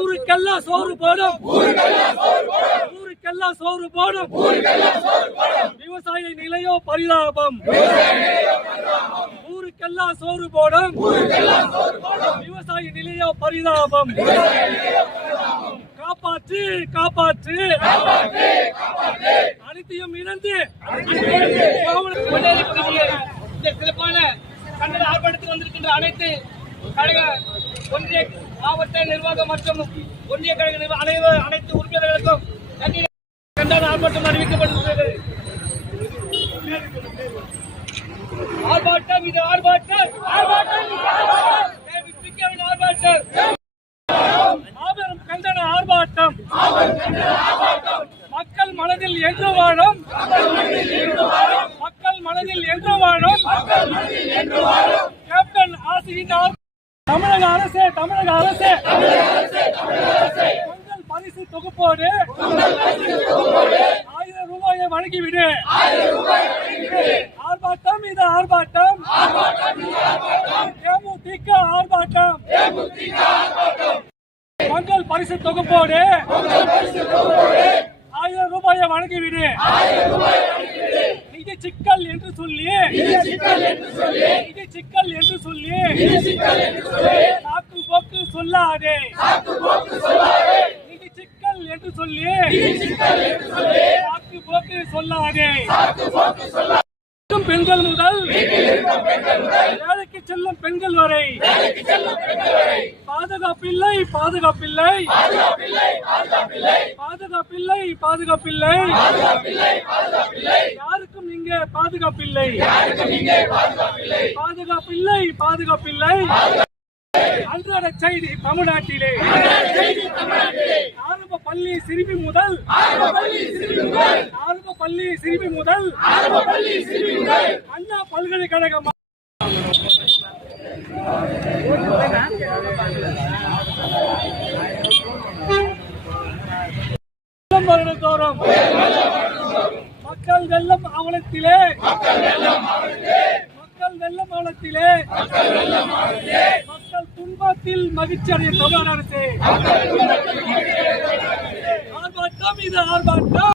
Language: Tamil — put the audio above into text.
ஊருக்கெல்லாம் சோறு போடும், ஊருக்கெல்லாம் சோறு போடும். விவசாய நிலையோ பரிதாபம், ஊருக்கெல்லாம் சோறு போடும். விவசாய நிலையோ பரிதாபம். காப்பாற்று காப்பாற்று, அனைத்தையும் இழந்து இந்த சிறப்பான கண்டன ஆர்ப்பாட்டத்தில் வந்திருக்கின்ற அனைத்து கழக ஒன்றிய மாவட்ட நிர்வாகம் மற்றும் ஒன்றிய கழக அனைத்து உறுப்பினர்களுக்கும் கண்டன ஆர்ப்பாட்டம் அறிவிக்கப்பட்டுள்ளது. ஆர்ப்பாட்டம் இது ஆர்ப்பாட்டம், ஆர்ப்பாட்டம் மாபெரும் கண்டன ஆர்ப்பாட்டம். மக்கள் மனதில் என்று வாழும், மக்கள் மனதில் என்று வாழும் கேப்டன் ஆசிரியர். தமிழக அரசே, தமிழக அரசே, பொங்கல் பரிசு தொகுப்போடு 1000 ரூபாயை வழங்கிவிடு. ஆர்ப்பாட்டம் இது ஆர்ப்பாட்டம், தேமுதிக ஆர்ப்பாட்டம். பொங்கல் பரிசு தொகுப்போடு 1000 ரூபாயை வழங்கிவிடு. நிதி சிக்கல் என்று சொல்லி, நிதி சிக்கல் என்று சொல்லி சாக்கு போக்கு சொல்லாதே. நிதி சிக்கல் என்று சொல்லி சாக்கு போக்கு சொல்லாதே. பெண்கள் முதல் வேலைக்கு செல்லும் பெண்கள் வரை பாதுகாப்பில்லை, பாதுகாப்பில்லை, பாதுகாப்பில்லை, பாதுகாப்பில்லை. யாருக்கும் இங்கே பாதுகாப்பில்லை, பாதுகாப்பில்லை, பாதுகாப்பில்லை. அன்றாட செய்தி தமிழ்நாட்டிலே ஆரம்ப பள்ளி சிறுமி முதல், ஆரம்ப பள்ளி சிறுமி முதல் அண்ணா பல்கலைக்கழகம் வருடந்தோறும் மக்கள் வெள்ளம் ஆவணத்திலே, மக்கள் வெள்ளம் ஆவணத்திலே மக்கள் துன்பத்தில் மகிழ்ச்சி அடைய தமிழக அரசு. ஆர்ப்பாட்டம் இது ஆர்ப்பாட்டம்.